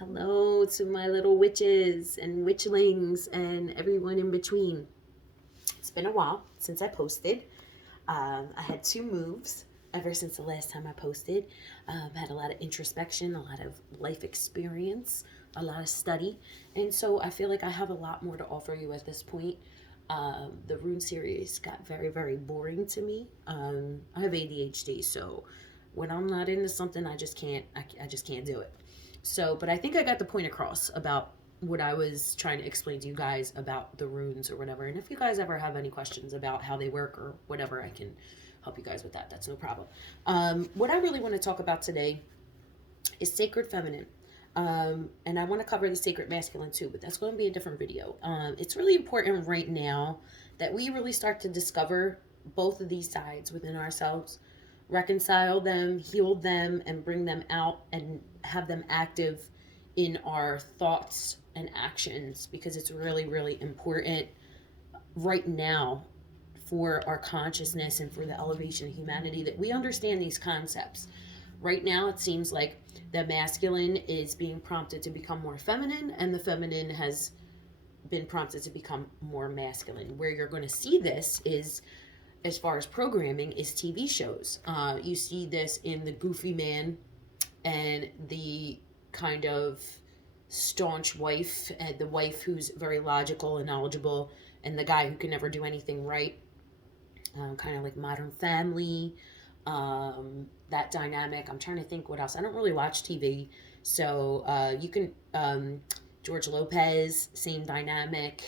Hello to my little witches and witchlings and everyone in between. It's been a while since I posted. I had two moves ever since the last time I posted. Had a lot of introspection, a lot of life experience, a lot of study. And so I feel like I have a lot more to offer you at this point. The rune series got very, very boring to me. I have ADHD, so when I'm not into something, I just can't. I just can't do it. So, but I think I got the point across about what I was trying to explain to you guys about the runes or whatever. And if you guys ever have any questions about how they work or whatever, I can help you guys with that. That's no problem. What I really want to talk about today is sacred feminine. And I want to cover the sacred masculine too, but that's going to be a different video. It's really important right now that we really start to discover both of these sides within ourselves, reconcile them, heal them, and bring them out and have them active in our thoughts and actions because it's really, really important right now for our consciousness and for the elevation of humanity that we understand these concepts. Right now, it seems like the masculine is being prompted to become more feminine, and the feminine has been prompted to become more masculine. Where you're going to see this is, as far as programming, is TV shows. You see this in the goofy man and the kind of staunch wife, and the wife who's very logical and knowledgeable, and the guy who can never do anything right. Kind of like Modern Family, that dynamic. I'm trying to think what else. I don't really watch TV, so you can George Lopez, same dynamic.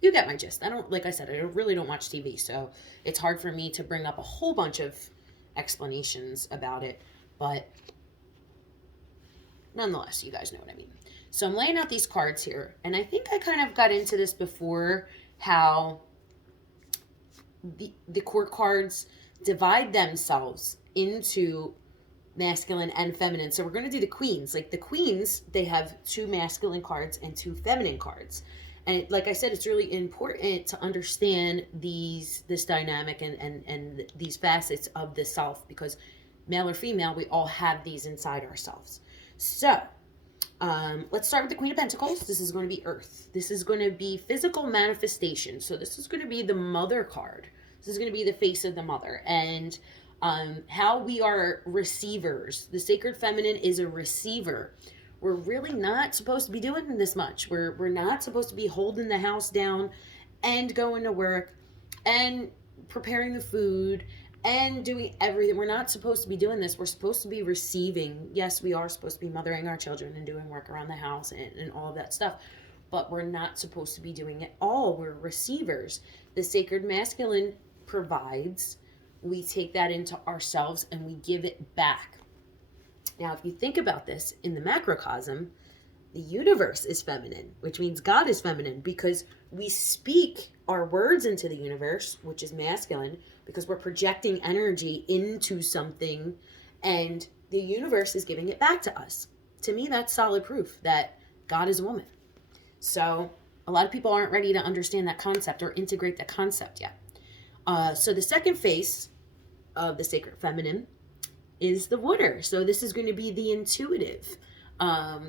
You get my gist. I don't, like I said, I really don't watch TV, so it's hard for me to bring up a whole bunch of explanations about it, but nonetheless, you guys know what I mean. So I'm laying out these cards here, and I think I kind of got into this before, how the court cards divide themselves into masculine and feminine. So we're going to do the queens. Like the queens, they have two masculine cards and two feminine cards. And like I said, it's really important to understand this dynamic and these facets of the self, because male or female, we all have these inside ourselves. So let's start with the Queen of Pentacles. This is going to be Earth. This is going to be physical manifestation. So this is going to be the Mother card. This is going to be the face of the Mother. And how we are receivers. The sacred feminine is a receiver. We're really not supposed to be doing this much. We're not supposed to be holding the house down and going to work and preparing the food and doing everything. We're not supposed to be doing this. We're supposed to be receiving. Yes, we are supposed to be mothering our children and doing work around the house and all of that stuff, but we're not supposed to be doing it all. We're receivers. The sacred masculine provides. We take that into ourselves and we give it back. Now, if you think about this in the macrocosm, the universe is feminine, which means God is feminine, because we speak our words into the universe, which is masculine, because we're projecting energy into something, and the universe is giving it back to us. To me, that's solid proof that God is a woman. So a lot of people aren't ready to understand that concept or integrate that concept yet. So the second face of the sacred feminine is the water. So this is going to be the intuitive, the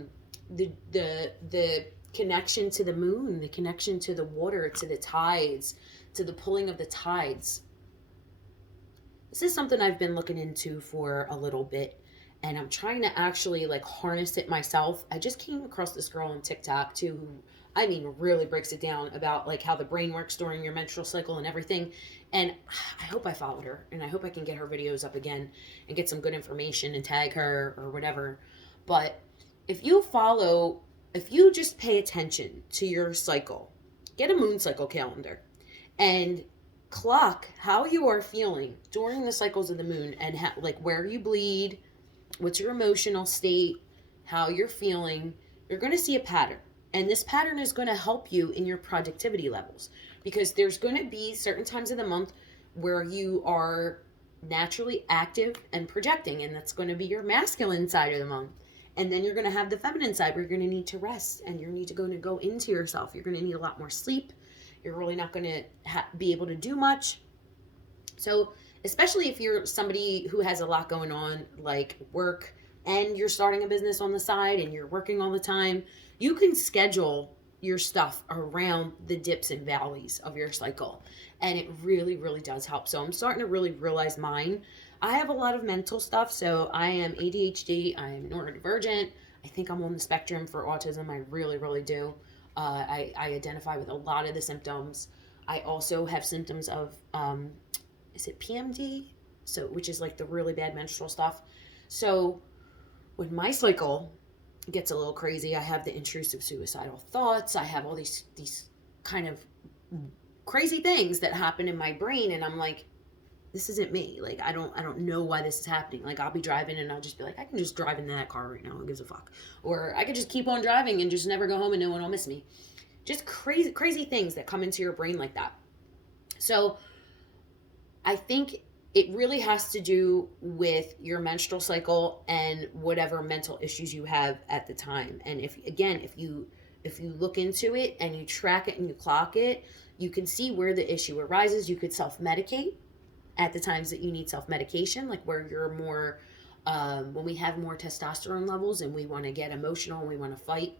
connection to the moon, the connection to the water, to the tides, to the pulling of the tides. This is something I've been looking into for a little bit, and I'm trying to actually like harness it myself. I just came across this girl on TikTok too, who, I mean, really breaks it down about like how the brain works during your menstrual cycle and everything. And I hope I followed her, and I hope I can get her videos up again and get some good information and tag her or whatever. But if you just pay attention to your cycle, get a moon cycle calendar and clock how you are feeling during the cycles of the moon, and like where you bleed, what's your emotional state, how you're feeling, you're going to see a pattern. And this pattern is going to help you in your productivity levels, because there's going to be certain times of the month where you are naturally active and projecting, and that's going to be your masculine side of the month. And then you're going to have the feminine side where you're going to need to rest, and you need to go into yourself. You're going to need a lot more sleep. You're really not going to be able to do much. So especially if you're somebody who has a lot going on, like work and you're starting a business on the side and you're working all the time, you can schedule your stuff around the dips and valleys of your cycle. And it really, really does help. So I'm starting to really realize mine. I have a lot of mental stuff. So I am ADHD, I am neurodivergent. I think I'm on the spectrum for autism. I really, really do. I identify with a lot of the symptoms. I also have symptoms of, is it PMD? So, which is like the really bad menstrual stuff. So when my cycle gets a little crazy, I have the intrusive suicidal thoughts. I have all these kind of crazy things that happen in my brain, and I'm like, this isn't me. Like, I don't know why this is happening. Like, I'll be driving and I'll just be like, I can just drive in that car right now. Who gives a fuck? Or I could just keep on driving and just never go home and no one will miss me. Just crazy things that come into your brain like that. So I think it really has to do with your menstrual cycle and whatever mental issues you have at the time. And if you look into it and you track it and you clock it, you can see where the issue arises. You could self-medicate at the times that you need self-medication, like where you're more, when we have more testosterone levels and we want to get emotional and we want to fight.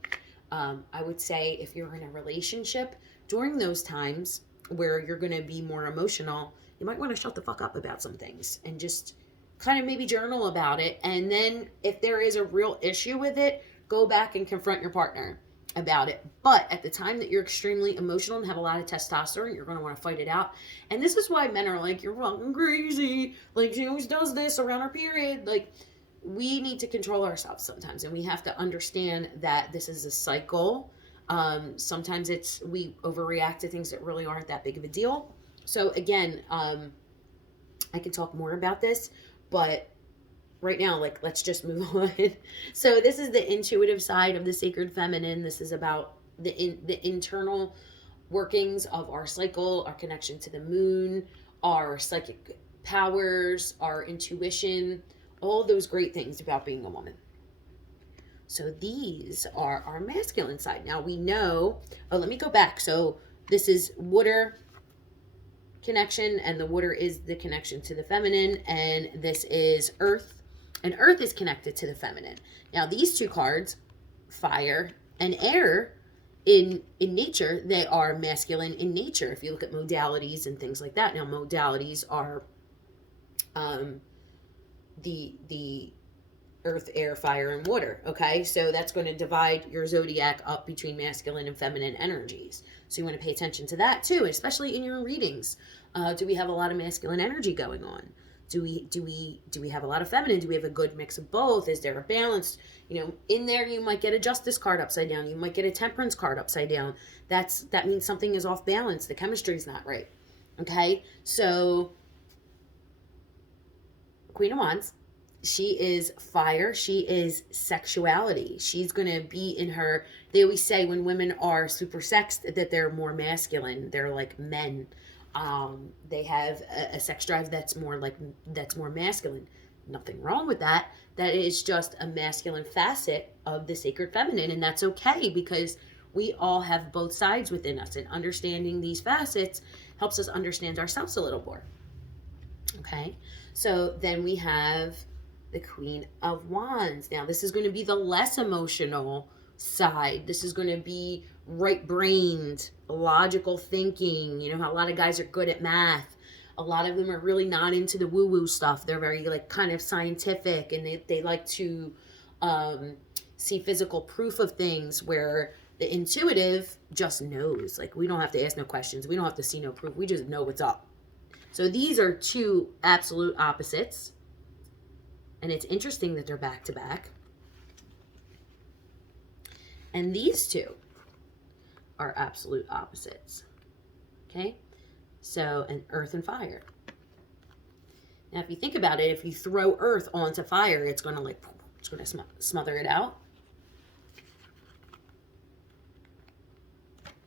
I would say if you're in a relationship during those times where you're going to be more emotional, you might want to shut the fuck up about some things and just kind of maybe journal about it. And then if there is a real issue with it, go back and confront your partner about it. But at the time that you're extremely emotional and have a lot of testosterone, you're going to want to fight it out. And this is why men are like, you're fucking crazy. Like, she always does this around her period. Like, we need to control ourselves sometimes. And we have to understand that this is a cycle. Sometimes we overreact to things that really aren't that big of a deal. So again, I can talk more about this, but right now, like, let's just move on. So this is the intuitive side of the sacred feminine. This is about the internal workings of our cycle, our connection to the moon, our psychic powers, our intuition, all those great things about being a woman. So these are our masculine side. Now we know, let me go back. So this is water connection, and the water is the connection to the feminine, and this is earth, and earth is connected to the feminine. Now these two cards, fire and air, in nature, they are masculine in nature. If you look at modalities and things like that. Now modalities are the earth, air, fire, and water. Okay, so that's going to divide your zodiac up between masculine and feminine energies. So you want to pay attention to that too, especially in your readings. Do we have a lot of masculine energy going on? Do we have a lot of feminine? Do we have a good mix of both? Is there a balance? You know, in there you might get a justice card upside down. You might get a temperance card upside down. That means something is off balance. The chemistry is not right. Okay, so Queen of Wands, she is fire. She is sexuality. She's going to be in her, they always say when women are super sexed that they're more masculine. They're like men. They have a sex drive that's more masculine. Nothing wrong with that. That is just a masculine facet of the sacred feminine. And that's okay, because we all have both sides within us, and understanding these facets helps us understand ourselves a little more. Okay. So then we have the Queen of Wands. Now this is going to be the less emotional side. This is going to be right-brained, logical thinking. You know how a lot of guys are good at math. A lot of them are really not into the woo-woo stuff. They're very like kind of scientific, and they like to see physical proof of things, where the intuitive just knows. Like, we don't have to ask no questions. We don't have to see no proof. We just know what's up. So these are two absolute opposites. And it's interesting that they're back to back. And these two are absolute opposites. Okay? So, an earth and fire. Now, if you think about it, if you throw earth onto fire, it's going to smother it out.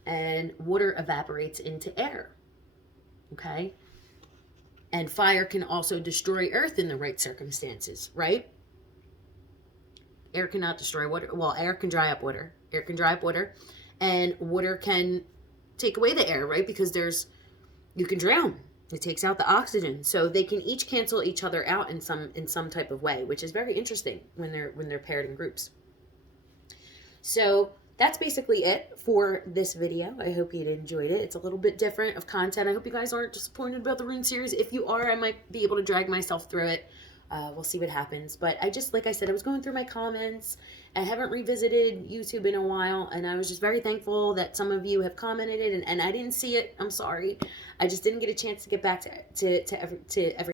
And water evaporates into air. Okay? And fire can also destroy earth in the right circumstances, right? Air cannot destroy water. Well, air can dry up water. Air can dry up water. And water can take away the air, right? Because you can drown It takes out the oxygen, so they can each cancel each other out in some type of way, which is very interesting when they're paired in groups. So that's basically it for this video. I hope you enjoyed it. It's a little bit different of content. I hope you guys aren't disappointed about the rune series. If you are, I might be able to drag myself through it. We'll see what happens. But I just, like I said, I was going through my comments. I haven't revisited YouTube in a while, and I was just very thankful that some of you have commented, and I didn't see it. I'm sorry. I just didn't get a chance to get back to every